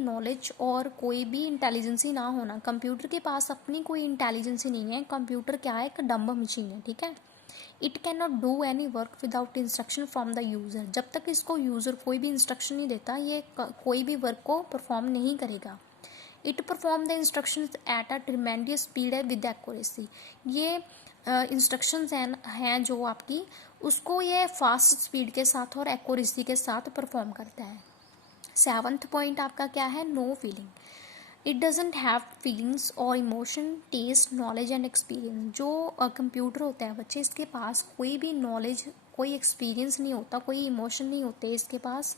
Knowledge और कोई भी इंटेलिजेंसी ना होना, कंप्यूटर के पास अपनी कोई इंटेलिजेंसी नहीं है, कंप्यूटर क्या है, एक डम्ब मशीन है, ठीक है। It can not do any work without instruction from the user, जब तक इसको यूज़र कोई भी इंस्ट्रक्शन नहीं देता ये कोई भी वर्क को परफॉर्म नहीं करेगा। It perform the instruction at a tremendous speed है विद एक्यूरेसी, ये इंस्ट्रक्शंस हैं जो आपकी, उसको ये फास्ट स्पीड के साथ और एक्यूरेसी के साथ परफॉर्म करता है। 7th पॉइंट आपका क्या है, no feeling, it doesn't have feelings और emotion, taste, knowledge and experience. जो कंप्यूटर होता है बच्चे, इसके पास कोई भी नॉलेज, कोई एक्सपीरियंस नहीं होता, कोई इमोशन नहीं होते इसके पास।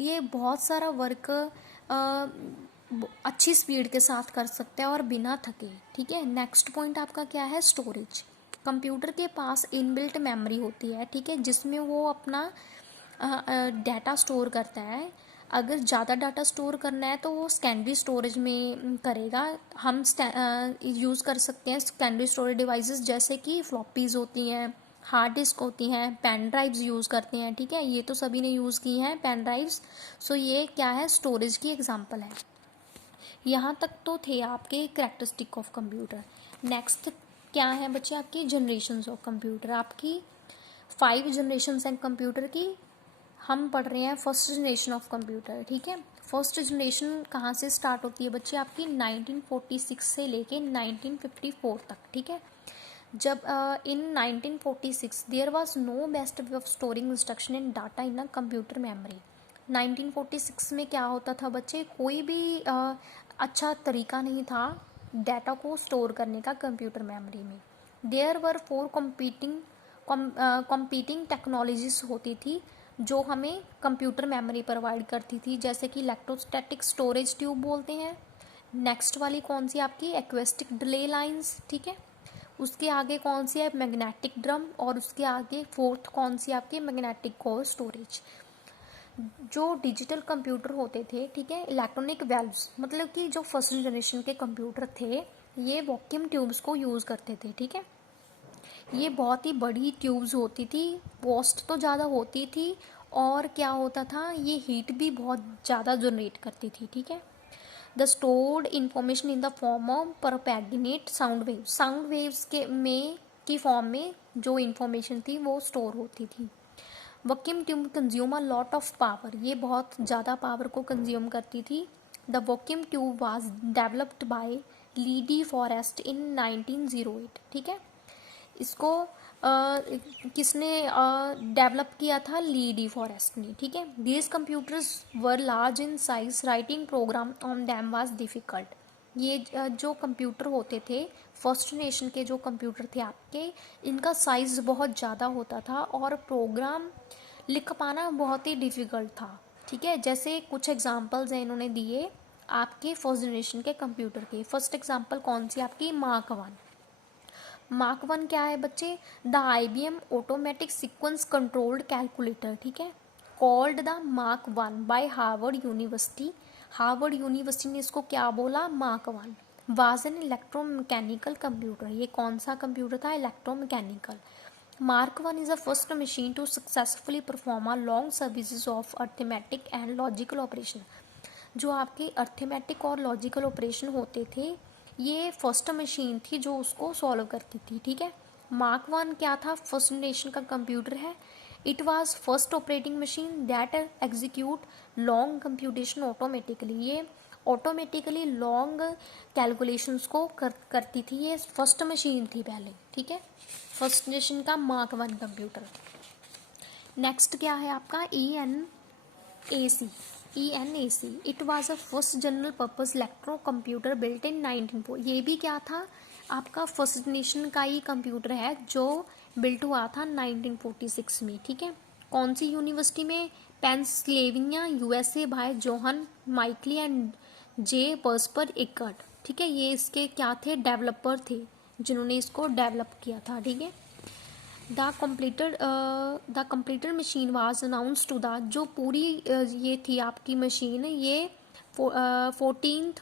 ये बहुत सारा वर्क अच्छी स्पीड के साथ कर सकते हैं और बिना थके, ठीक है। नेक्स्ट पॉइंट आपका क्या है, स्टोरेज। कंप्यूटर के पास इनबिल्ट मेमोरी होती है, ठीक है, जिसमें वो अपना डाटा स्टोर करता है। अगर ज़्यादा डाटा स्टोर करना है तो वो सेकेंडरी स्टोरेज में करेगा। हम यूज़ कर सकते हैं सेकेंडरी स्टोरेज डिवाइसेस, जैसे कि फ्लॉपीज़ होती हैं, हार्ड डिस्क होती हैं, पेन ड्राइव्स यूज़ करते हैं, ठीक है, ये तो सभी ने यूज़ की हैं पेन ड्राइव्स। सो ये क्या है, स्टोरेज की एग्जांपल है। यहाँ तक तो थे आपके कैरेक्टरिस्टिक ऑफ कंप्यूटर। नेक्स्ट क्या है बच्चे, आपकी जनरेशन्स ऑफ कंप्यूटर। आपकी 5 जनरेशन्स हैं कंप्यूटर की। हम पढ़ रहे हैं फर्स्ट जनरेशन ऑफ कंप्यूटर, ठीक है। फर्स्ट जनरेशन कहाँ से स्टार्ट होती है बच्चे, आपकी 1946 से लेके 1954 तक, ठीक है। जब in 1946 there was no best way of storing instruction in data in a computer memory. 1946 में क्या होता था बच्चे, कोई भी अच्छा तरीका नहीं था डाटा को स्टोर करने का कंप्यूटर मेमोरी में। देयर वर 4 कॉम्पीटिंग टेक्नोलॉजीज होती थी जो हमें कंप्यूटर मेमोरी प्रोवाइड करती थी, जैसे कि इलेक्ट्रोस्टैटिक स्टोरेज ट्यूब बोलते हैं। नेक्स्ट वाली कौन सी आपकी, एक्वेस्टिक डिले लाइंस, ठीक है। उसके आगे कौन सी है, मैग्नेटिक ड्रम, और उसके आगे 4th कौन सी आपकी, मैग्नेटिक कोर स्टोरेज। जो डिजिटल कंप्यूटर होते थे, ठीक है, इलेक्ट्रॉनिक वेल्व्स, मतलब कि जो फर्स्ट जनरेशन के कंप्यूटर थे ये वैक्यूम ट्यूब्स को यूज़ करते थे, ठीक है। ये बहुत ही बड़ी ट्यूब्स होती थी, कॉस्ट तो ज़्यादा होती थी, और क्या होता था, ये हीट भी बहुत ज़्यादा जनरेट करती थी, ठीक है। The stored information in the form of propagated sound waves, sound waves के में की फॉर्म में जो इंफॉर्मेशन थी वो स्टोर होती थी। Vacuum tube consume a lot of power, ये बहुत ज़्यादा पावर को कंज्यूम करती थी। The vacuum tube was developed by Lee De Forest in 1908, ठीक है। इसको किसने डेवलप किया था, लीडी फॉरेस्ट ने, ठीक है। These computers were large in size, writing program on them was difficult. ये जो कंप्यूटर होते थे फर्स्ट नेशन के, जो कंप्यूटर थे आपके, इनका साइज़ बहुत ज़्यादा होता था और प्रोग्राम लिख पाना बहुत ही डिफ़िकल्ट था, ठीक है। जैसे कुछ एग्जांपल्स हैं इन्होंने दिए आपके फर्स्ट जनरेशन के कंप्यूटर के। फर्स्ट एग्जांपल कौन सी आपकी, मार्क 1। मार्क 1 क्या है बच्चे, the IBM automatic sequence controlled calculator, ठीक है, called the Mark 1 by Harvard University. Harvard University ने इसको क्या बोला, Mark 1। Was an electromechanical computer, ये कौन सा कंप्यूटर था, electromechanical. Mark 1 is the first machine to successfully perform a long services of arithmetic and logical operation. जो आपके अर्थमेटिक और लॉजिकल ऑपरेशन होते थे, ये फर्स्ट मशीन थी जो उसको सॉल्व करती थी, ठीक है। मार्क 1 क्या था, फर्स्ट जनरेशन का कंप्यूटर है। It was first operating machine that execute long computation automatically, ये ऑटोमेटिकली लॉन्ग कैलकुलेशंस को करती थी, ये फर्स्ट मशीन थी पहले, ठीक है, फर्स्ट जनरेशन का मार्क 1 कंप्यूटर। नेक्स्ट क्या है आपका, ENAC। ENAC it was a first general purpose electro computer built in 1904। ये भी क्या था, आपका फर्स्ट जनरेशन का ही कंप्यूटर है जो बिल्ट हुआ था 1946 में, ठीक है। कौन सी यूनिवर्सिटी में, Pennsylvania USA, by John Mauchly and J Presper Eckert, ठीक है। ये इसके क्या थे, डेवलपर थे जिन्होंने इसको डेवलप किया था, ठीक है। The completed machine was announce to the, जो पूरी ये थी आपकी मशीन, ये 14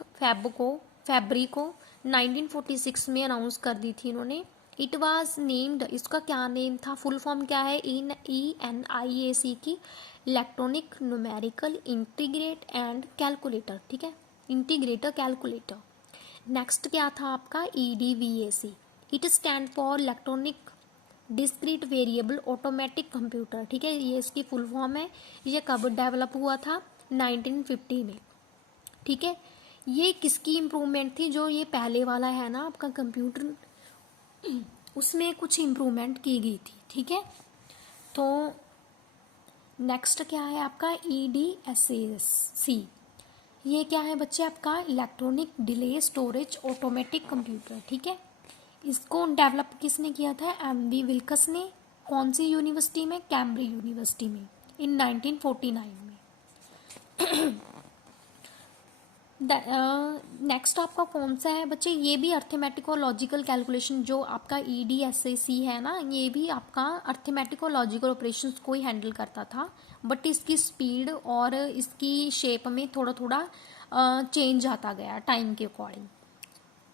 फरवरी को 1946 में अनाउंस कर दी थी इन्होंने। इट वाज नेम्ड, इसका क्या नेम था, फुल फॉर्म क्या है, ENIAC की, electronic numerical integrate and calculator, ठीक है, इंटीग्रेटर कैलकुलेटर। नेक्स्ट क्या था आपका EDVAC, it stand for electronic discrete variable automatic computer, ठीक है, ये इसकी फुल फॉर्म है। ये कब डेवलप हुआ था 1950 में, ठीक है। ये किसकी इम्प्रूवमेंट थी, जो ये पहले वाला है ना आपका कंप्यूटर, उसमें कुछ इम्प्रूवमेंट की गई थी, ठीक है। तो नेक्स्ट क्या है आपका EDSAC, ये क्या है बच्चे आपका electronic delay storage automatic computer, ठीक है। इसको डेवलप किसने किया था, MV विल्कस ने। कौन सी यूनिवर्सिटी में, कैम्ब्रिज यूनिवर्सिटी में, इन 1949 में। नेक्स्ट आपका कौन सा है बच्चे, ये भी अर्थमेटिक और लॉजिकल कैलकुलेशन, जो आपका EDSAC है ना, ये भी आपका अर्थमेटिक और लॉजिकल ऑपरेशंस को ही हैंडल करता था, बट इसकी स्पीड और इसकी शेप में थोड़ा थोड़ा चेंज आता गया टाइम के अकॉर्डिंग।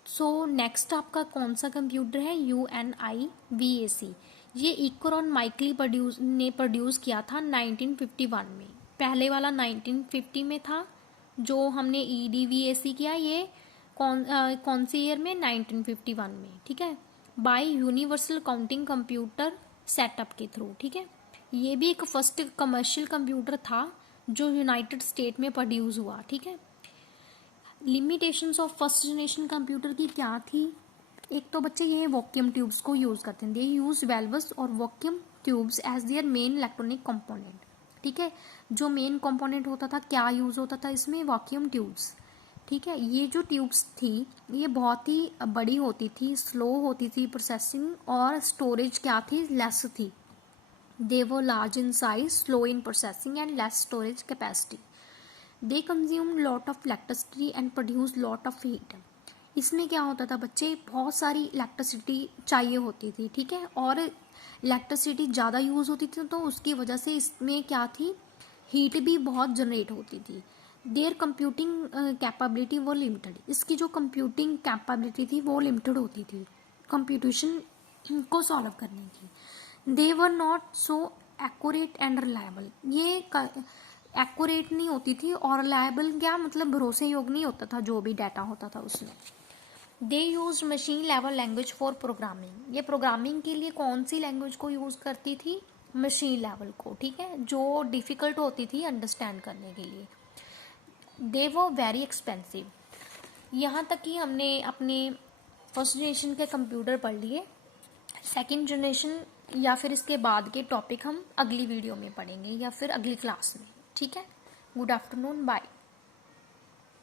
सो नेक्स्ट आपका कौन सा कंप्यूटर है, UNIVAC, ये इकोरॉन माइकली ने प्रोड्यूस किया था 1951 में। पहले वाला 1950 में था, जो हमने EDVAC किया ये कौन सी ईयर में, 1951 में, ठीक है, bye universal counting computer setup के थ्रू, ठीक है। ये भी एक फर्स्ट कमर्शियल कंप्यूटर था जो यूनाइटेड स्टेट में प्रोड्यूस हुआ, ठीक है। Limitations of first generation computer की क्या थी, एक तो बच्चे ये वैक्यूम ट्यूब्स को यूज़ करते हैं, दे यूज वेल्वस और vacuum tubes as their main electronic component, ठीक है। जो मेन कंपोनेंट होता था, क्या यूज़ होता था इसमें, वैक्यूम ट्यूब्स, ठीक है। ये जो ट्यूब्स थी ये बहुत ही बड़ी होती थी, स्लो होती थी प्रोसेसिंग, और स्टोरेज क्या थी, लेस थी। दे वो large in size, slow in processing and less storage capacity. They consume lot of electricity and produce lot of heat. इसमें क्या होता था बच्चे, बहुत सारी इलेक्ट्रिसिटी चाहिए होती थी, ठीक है, और इलेक्ट्रिसिटी ज़्यादा यूज़ होती थी, तो उसकी वजह से इसमें क्या थी, हीट भी बहुत जनरेट होती थी। देयर कंप्यूटिंग कैपेबिलिटी वो लिमिटेड, इसकी जो कंप्यूटिंग कैपेबिलिटी थी वो लिमिटेड होती थी कंप्यूटेशन को सॉल्व करने की। They were not so accurate and reliable, ये एक्यूरेट नहीं होती थी, और रिलायबल क्या मतलब भरोसे योग्य नहीं होता था जो भी डाटा होता था उसमें। They use machine level language for programming, ये प्रोग्रामिंग के लिए कौन सी लैंग्वेज को यूज़ करती थी, मशीन लेवल को, ठीक है, जो डिफ़िकल्ट होती थी अंडरस्टैंड करने के लिए। दे वो वेरी एक्सपेंसिव। यहाँ तक कि हमने अपने फर्स्ट जनरेशन के कंप्यूटर पढ़ लिए, सेकंड जनरेशन या फिर इसके बाद के टॉपिक हम अगली वीडियो में पढ़ेंगे या फिर अगली क्लास में, ठीक है। Good afternoon, bye.